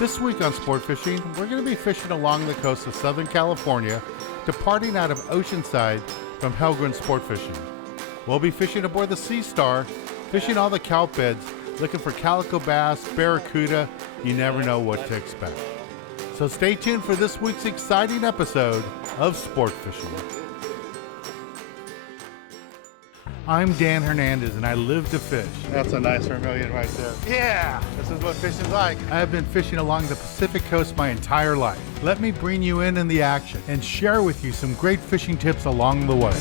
This week on Sport Fishing, we're going to be fishing along the coast of Southern California, departing out of Oceanside from Helgren Sport Fishing. We'll be fishing aboard the Sea Star, fishing all the kelp beds, looking for calico bass, barracuda. You never know what to expect. So stay tuned for this week's exciting episode of Sport Fishing. I'm Dan Hernandez, and I live to fish. That's a nice vermilion right there. Yeah, this is what fishing's like. I have been fishing along the Pacific coast my entire life. Let me bring you in the action and share with you some great fishing tips along the way.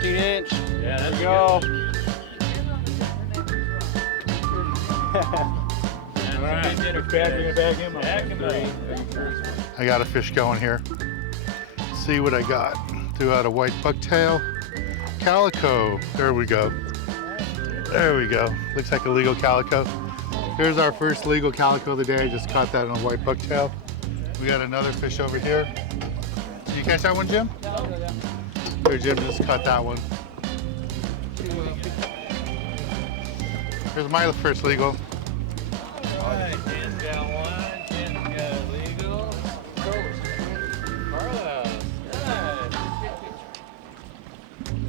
Inch. Yeah, there we go. I got a fish going here. See what I got. Threw out a white bucktail. Calico. There we go. There we go. Looks like a legal calico. Here's our first legal calico of the day. I just caught that on a white bucktail. We got another fish over here. Did you catch that one, Jim? Here, Jim just caught that one. Here's my first legal. All right, Dan's got one, Dan's got a legal. Carlos, nice.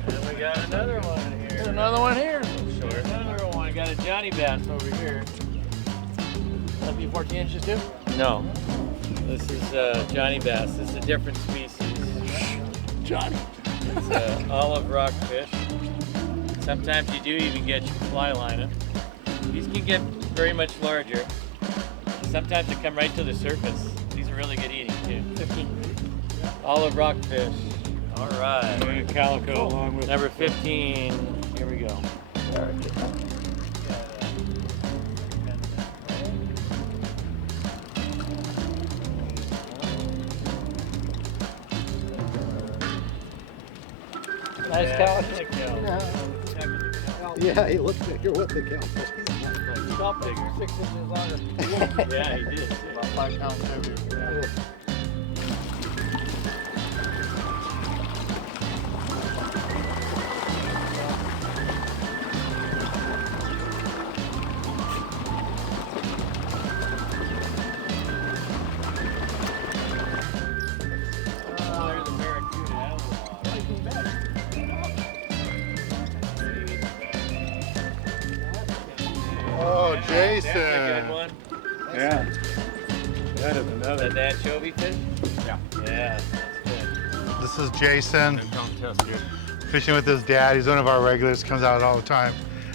And we got another one here. There's another one here. Short. Another one. I got a Johnny bass over here. That'll be 14 inches too? No, this is Johnny bass. This is a different species. Johnny. It's an olive rock fish. Sometimes you do even get your fly liner. These can get very much larger. Sometimes they come right to the surface. These are really good eating too. 15. Olive rock fish. All right. And calico along with Number 15. Here we go. nice calico. Yeah, he looked bigger with the calico. He got bigger. 6 inches longer. Yeah, he did. About 5 pounds heavier. There's a barracuda. Oh, That's a good Jason. one. Yeah. That is Is another. that anchovy fish? Yeah. Yeah, that's good. This is Jason Don't test it. fishing with his dad. He's one of our regulars, comes out all the time.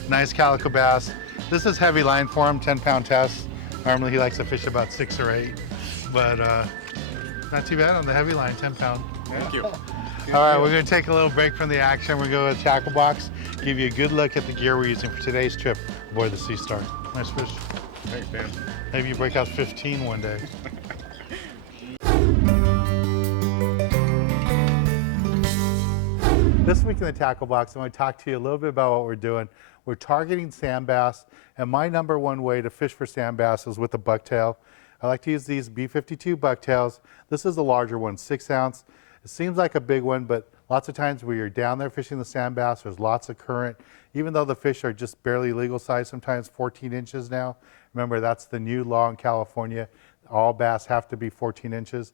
Nice calico bass. This is heavy line for him, 10-pound test. Normally he likes to fish about 6 or 8, but not too bad on the heavy line, 10 pound. Thank you. All right, we're gonna take a little break from the action. We're going to tackle box, give you a good look at the gear we're using for today's trip aboard the Sea Star. Nice fish. Thanks, Dan. Maybe you break out 15 one day. This week in the tackle box, I'm going to talk to you a little bit about what we're doing. We're targeting sand bass, and my number one way to fish for sand bass is with a bucktail. I like to use these B52 Bucktails. This is a larger one, 6 ounce. It seems like a big one, but lots of times when you're down there fishing the sand bass, there's lots of current. Even though the fish are just barely legal size, sometimes 14 inches now. Remember, that's the new law in California. All bass have to be 14 inches.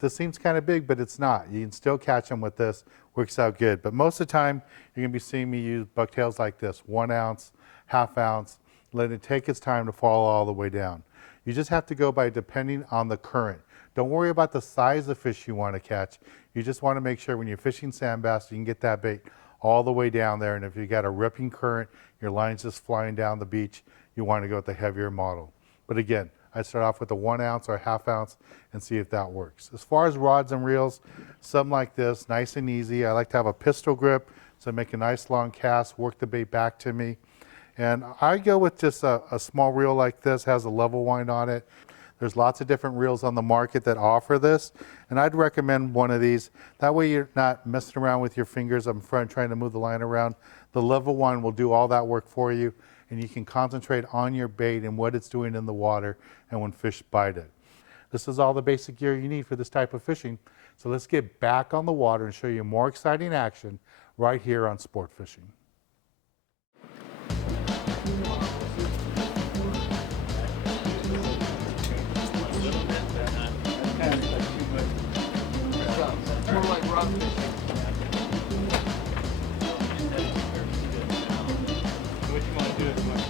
This seems kind of big, but it's not. You can still catch them with this. Works out good. But most of the time, you're going to be seeing me use bucktails like this, 1 ounce, ½ ounce. Let it take its time to fall all the way down. You just have to go by depending on the current. Don't worry about the size of fish you want to catch. You just want to make sure when you're fishing sand bass, you can get that bait all the way down there. And if you got a ripping current, your line's just flying down the beach, you want to go with the heavier model. But again, I start off with a 1 ounce or a ½ ounce and see if that works. As far as rods and reels, something like this, nice and easy. I like to have a pistol grip, so I make a nice long cast, work the bait back to me. And I go with just a small reel like this, has a level wind on it. There's lots of different reels on the market that offer this, and I'd recommend one of these. That way you're not messing around with your fingers up in front trying to move the line around. The level one will do all that work for you, and you can concentrate on your bait and what it's doing in the water and when fish bite it. This is all the basic gear you need for this type of fishing. So let's get back on the water and show you more exciting action right here on Sport Fishing. More like rock fishing. What you want to do is what?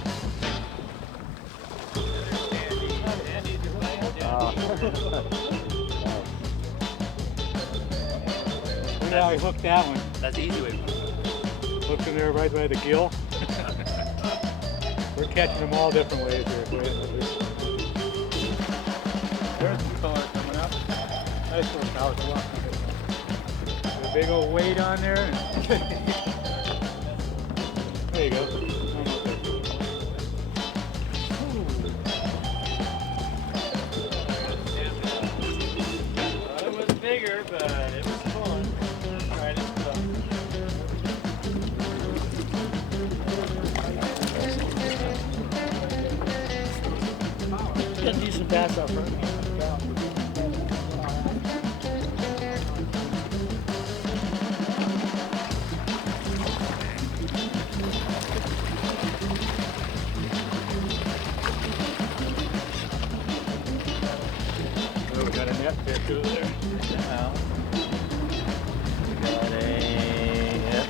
Look how he hooked that one. That's the easy way. Hooked in there right by the gill. We're catching them all different ways here. There's some color coming up. Nice little Calico. A big old weight on there. There you go. It was bigger, but it was fun. All right, it's fun. Got a decent bass out front. Oh, we got a net fish over there. Got a, yep.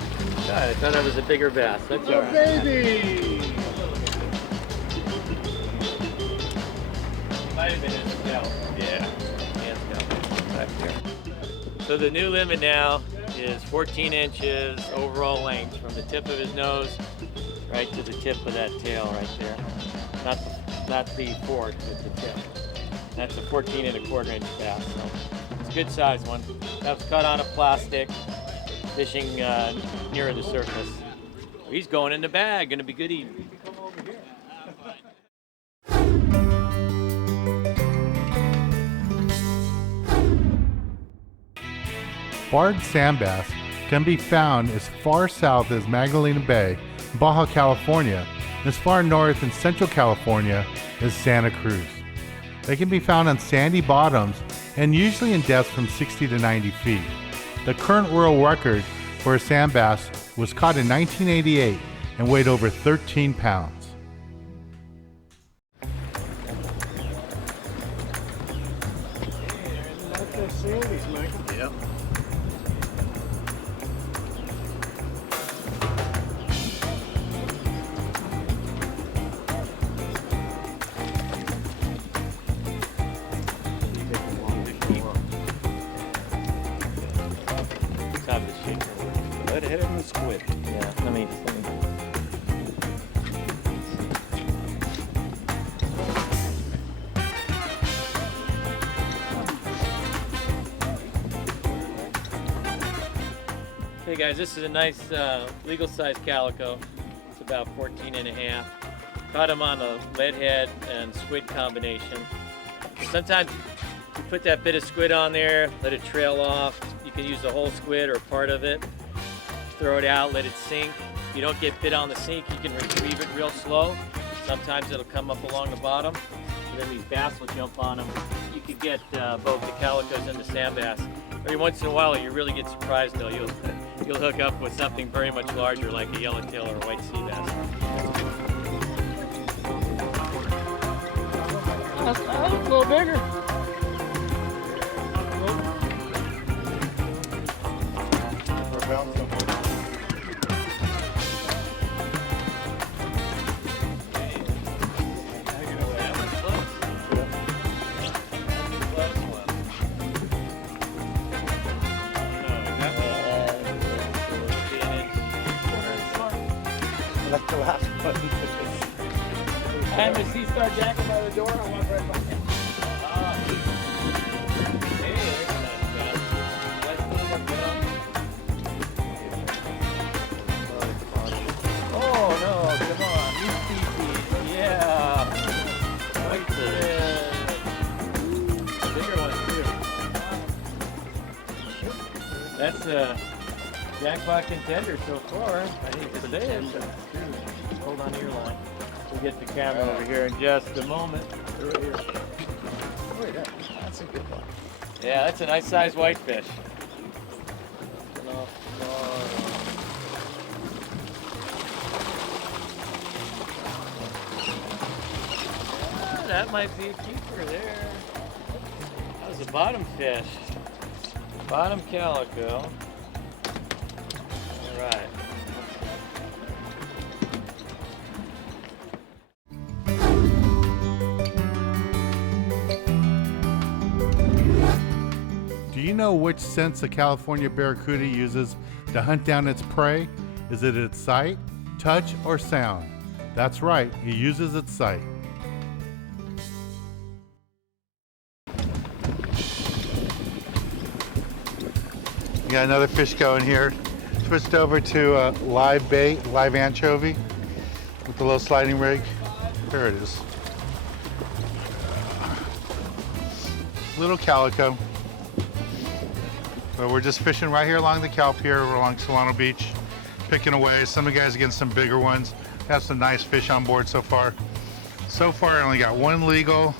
God, I thought that was a bigger bass. That's all right. Baby! Might have been in the scalp. Yeah. Yeah, scalp back there. So the new limit now is 14 inches overall length from the tip of his nose right to the tip of that tail right there. Not the fork, but the tip. That's a 14¼ inch bass. So it's a good size one. That was caught on a plastic, fishing near the surface. He's going in the bag. Gonna be good eating. Barred sand bass can be found as far south as Magdalena Bay, Baja California, and as far north in Central California as Santa Cruz. They can be found on sandy bottoms and usually in depths from 60 to 90 feet. The current world record for a sand bass was caught in 1988 and weighed over 13 pounds. Yep. Time to shake it. Let it hit it in the squid. Yeah, let me. Hey guys, this is a nice legal size calico. It's about 14½. Caught him on a lead head and squid combination. Sometimes you put that bit of squid on there, let it trail off. You can use the whole squid or part of it. Throw it out, let it sink. If you don't get bit on the sink, you can retrieve it real slow. Sometimes it'll come up along the bottom. And then these bass will jump on them. You could get both the calicos and the sand bass. Every once in a while, you really get surprised though. You'll hook up with something very much larger like a yellowtail or a white sea bass. That's a little bigger. We're bouncing. That was close. That was a close one. like the last one. I have a sea star jacket by the door. I walk right by him. Hey, there's a nice bass. Let's put him up down. Oh no, come on. He's TP. Yeah. Like this. Bigger one too. That's a jackpot contender so far. I think today is. Hold on to your line. We'll get the camera over here in just a moment. Right here. Oh, yeah. That's a good one. Yeah, that's a nice sized whitefish. Yeah, that might be a keeper there. That was a bottom fish. Bottom calico. All right. Do you know which sense a California barracuda uses to hunt down its prey? Is it its sight, touch, or sound? That's right, it uses its sight. We got another fish going here. Switched over to live bait, live anchovy with the little sliding rig. There it is. Little calico. But we're just fishing right here along the Cal Pier. We're along Solano Beach, picking away. Some of the guys are getting some bigger ones. Have some nice fish on board so far. So far, I only got one legal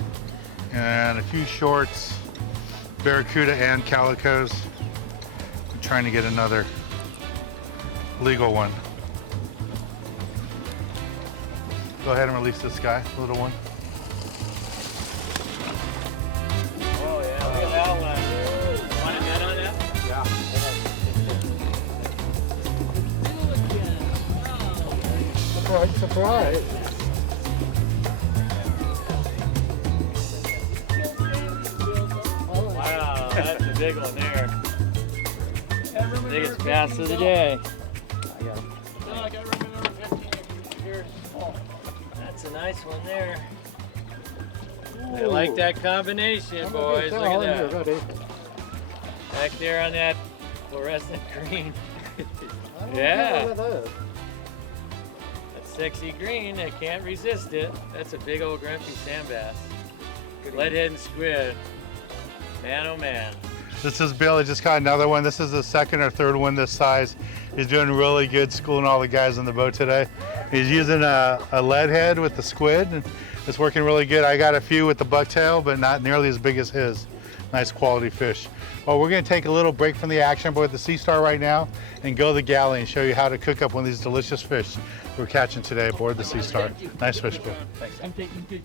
and a few shorts, barracuda and calicos. I'm trying to get another legal one. Go ahead and release this guy, little one. Oh yeah, look at that one. Want a net on that? Surprise, surprise. Wow, that's a big one there. Biggest bass of the day. That's a nice one there. I like that combination, boys. Look at that. Back there on that fluorescent green. Yeah. That sexy green, I can't resist it. That's a big old grumpy sand bass. Leadhead and squid. Man, oh man. This is Bill. He just caught another one. This is the second or third one this size. He's doing really good schooling all the guys on the boat today. He's using a lead head with the squid, and it's working really good. I got a few with the bucktail, but not nearly as big as his. Nice quality fish. Well, we're going to take a little break from the action aboard the Sea Star right now and go to the Galley and show you how to cook up one of these delicious fish we're catching today aboard the Sea Star. Nice fish, Bill. Thanks. I'm taking good.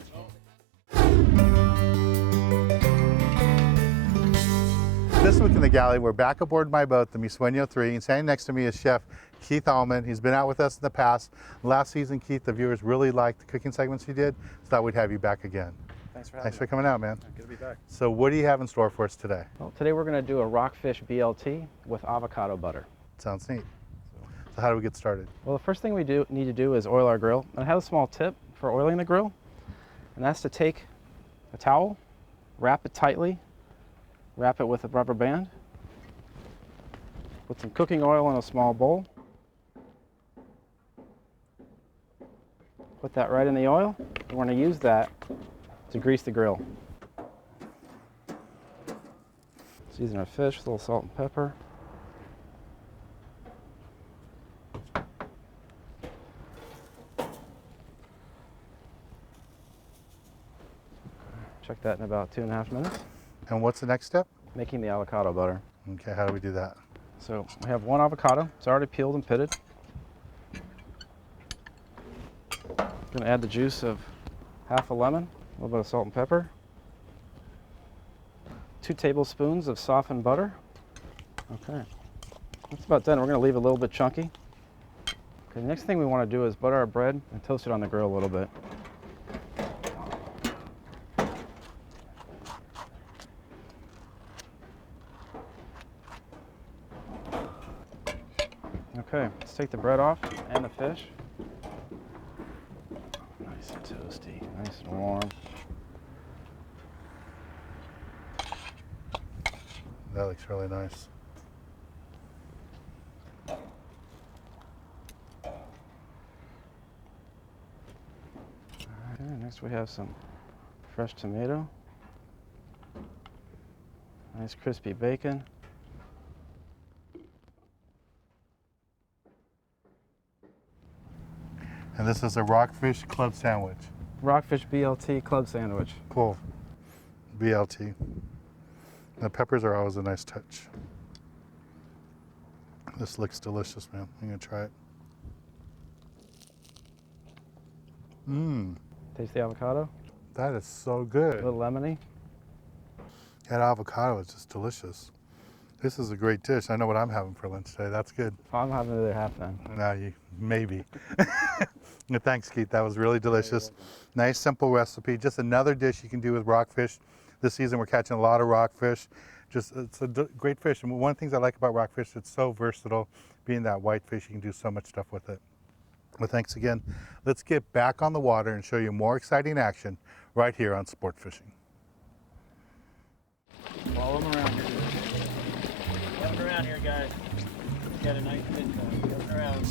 This week in the Galley, we're back aboard my boat, the Mi Sueño 3, and standing next to me is Chef Keith Allman. He's been out with us in the past. Last season, Keith, the viewers really liked the cooking segments you did, so thought we'd have you back again. Thanks for having Thanks me. for coming out, man. Good to be back. So what do you have in store for us today? Well, today we're going to do a rockfish BLT with avocado butter. Sounds neat. So how do we get started? Well, the first thing we need to do is oil our grill. And I have a small tip for oiling the grill, and that's to take a towel, wrap it tightly, wrap it with a rubber band, put some cooking oil in a small bowl, put that right in the oil, and we're going to use that to grease the grill. Season our fish with a little salt and pepper. Check that in about 2.5 minutes. And what's the next step? Making the avocado butter. Okay, how do we do that? So we have one avocado. It's already peeled and pitted. Going to add the juice of half a lemon, a little bit of salt and pepper, 2 tablespoons of softened butter. Okay, that's about done. We're going to leave it a little bit chunky. Okay, the next thing we want to do is butter our bread and toast it on the grill a little bit. Okay, let's take the bread off and the fish. Nice and warm. That looks really nice. Okay, next we have some fresh tomato. Nice crispy bacon. And this is a rockfish club sandwich. Rockfish BLT club sandwich. Cool. BLT. The peppers are always a nice touch. This looks delicious, man. I'm gonna try it. Mmm, Taste the avocado. that is so A good. little lemony. That avocado is just delicious. This is a great dish. I know what I'm having for lunch today. That's good. Oh, I'm having the other half then. Now you, maybe. Thanks, Keith. That was really delicious. Nice, simple recipe. Just another dish you can do with rockfish. This season we're catching a lot of rockfish. It's a great fish. And one of the things I like about rockfish, it's so versatile. Being that white fish, you can do so much stuff with it. Well, thanks again. Let's get back on the water and show you more exciting action right here on Sport Fishing. Follow them around here. Coming around here, guys. Got a nice fish coming around.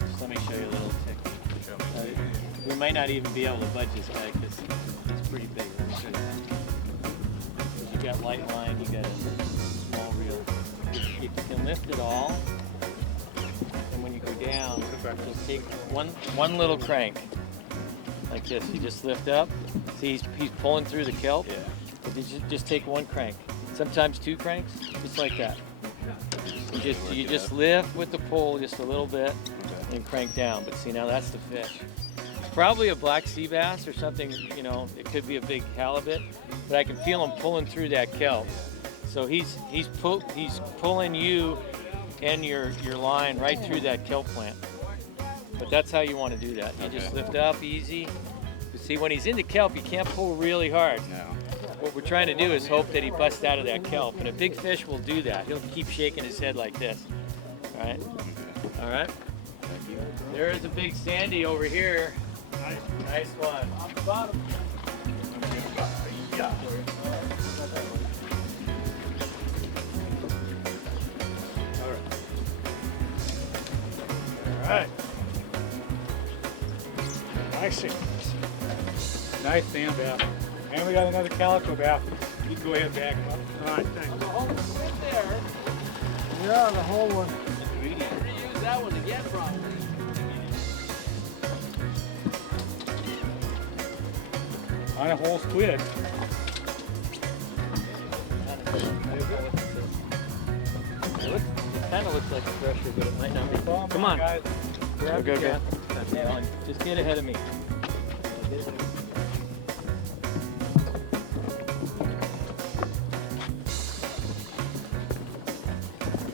Just let me show you a little technique. We might not even be able to budge this guy because he's pretty big. Let me show you that. You got light line, you got a small reel. If you can lift it all, and when you go down, just take one little crank. Like this, you just lift up. See, he's pulling through the kelp. Yeah. But you just take one crank. Sometimes two cranks, just like that. You just lift with the pull just a little bit and crank down. But see, now that's the fish. It's probably a black sea bass or something. You know, it could be a big halibut, but I can feel him pulling through that kelp. So he's pulling you and your line right through that kelp plant. But that's how you want to do that. You just lift up easy. You see, when he's in the kelp, you can't pull really hard. No. What we're trying to do is hope that he busts out of that kelp. And a big fish will do that. He'll keep shaking his head like this. All right? All right? There is a big sandy over here. Nice one. Off the bottom. Yeah. All right. Nice sand bass. And we got another calico bass. You can go ahead and bag him up. All right, thanks. Yeah, the whole one. Use that one again, probably. On a whole squid. It kind of looks like a pressure, but it might not be. Come on. Guys. Grab Go, the go. cat. Come on. Just get ahead of me.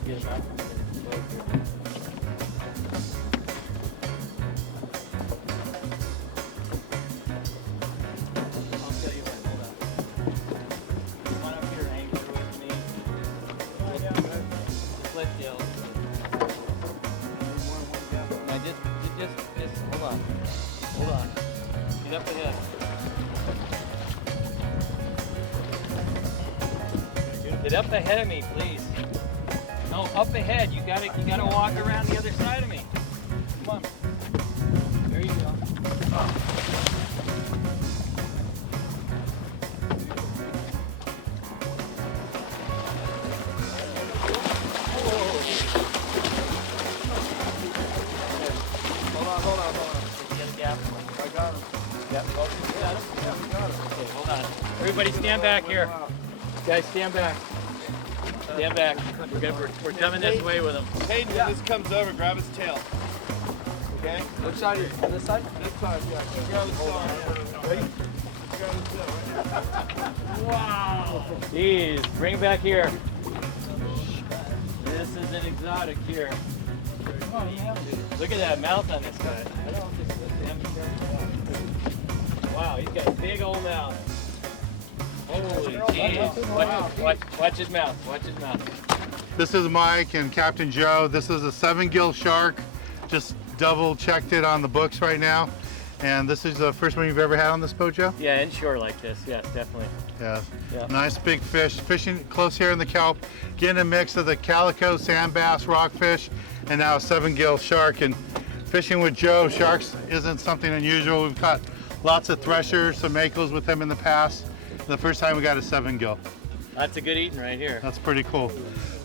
Get him out. I'll tell you when. Hold on. Come on up here, anchor with me. Just let Dale. Now just hold on. Hold on. Get up ahead. Get up ahead of me, please. No, up ahead. You gotta walk around the other side of me. Come on. There you go. Hold on. Did you get a gap? I got him. Yep. Oh, you got him? Yeah, we got him. Okay, hold on. Everybody stand back here. Guys, stand back. Stand back. We're coming this way with him. Hayden, when this comes over, grab his tail. Okay? Which side are you? On this side? This side, yeah. Grab his tail. Ready? Grab his tail, right? Wow. Jeez, bring it back here. This is an exotic here. Look at that mouth on this guy. Wow, he's got a big old mouth. Holy jeez. Watch his mouth. Watch his mouth. This is Mike and Captain Joe. This is a 7-gill shark. Just double checked it on the books right now. And this is the first one you've ever had on this boat, Joe? Yeah, inshore like this. Yes, definitely. Yeah. Yeah. Nice big fish. Fishing close here in the kelp. Getting a mix of the calico, sand bass, rockfish, and now a 7-gill shark. And fishing with Joe, sharks isn't something unusual. We've caught lots of threshers, some makos with him in the past. The first time we got a 7-gill. That's a good eating right here. That's pretty cool.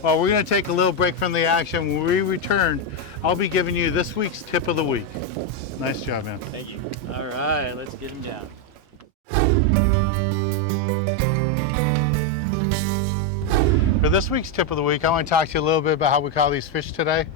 Well, we're going to take a little break from the action. When we return, I'll be giving you this week's tip of the week. Nice job, man. Thank you. All right, let's get him down. For this week's tip of the week, I want to talk to you a little bit about how we caught these fish today.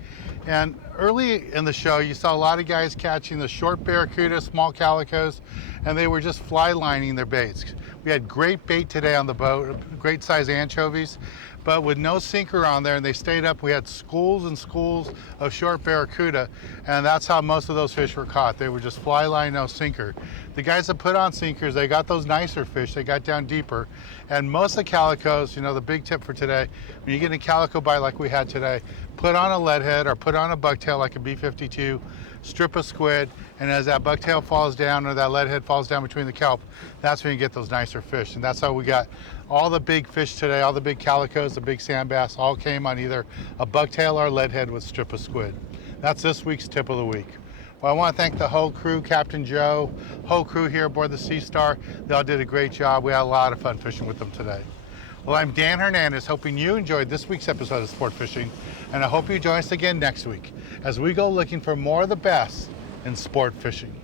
And early in the show, you saw a lot of guys catching the short barracuda, small calicos, and they were just fly lining their baits. We had great bait today on the boat, great size anchovies, but with no sinker on there, and they stayed up, we had schools and schools of short barracuda, and that's how most of those fish were caught. They were just fly line, no sinker. The guys that put on sinkers, they got those nicer fish, they got down deeper, and most of the calicos, you know, the big tip for today, when you get a calico bite like we had today, put on a lead head or put on a bucktail like a B52, strip a squid, and as that bucktail falls down or that lead head falls down between the kelp, that's when you get those nicer fish. And that's how we got all the big fish today, all the big calicos, the big sand bass, all came on either a bucktail or a lead head with strip a squid. That's this week's tip of the week. Well, I want to thank the whole crew, Captain Joe, whole crew here aboard the Sea Star. They all did a great job. We had a lot of fun fishing with them today. Well, I'm Dan Hernandez, hoping you enjoyed this week's episode of Sport Fishing, and I hope you join us again next week as we go looking for more of the best in sport fishing.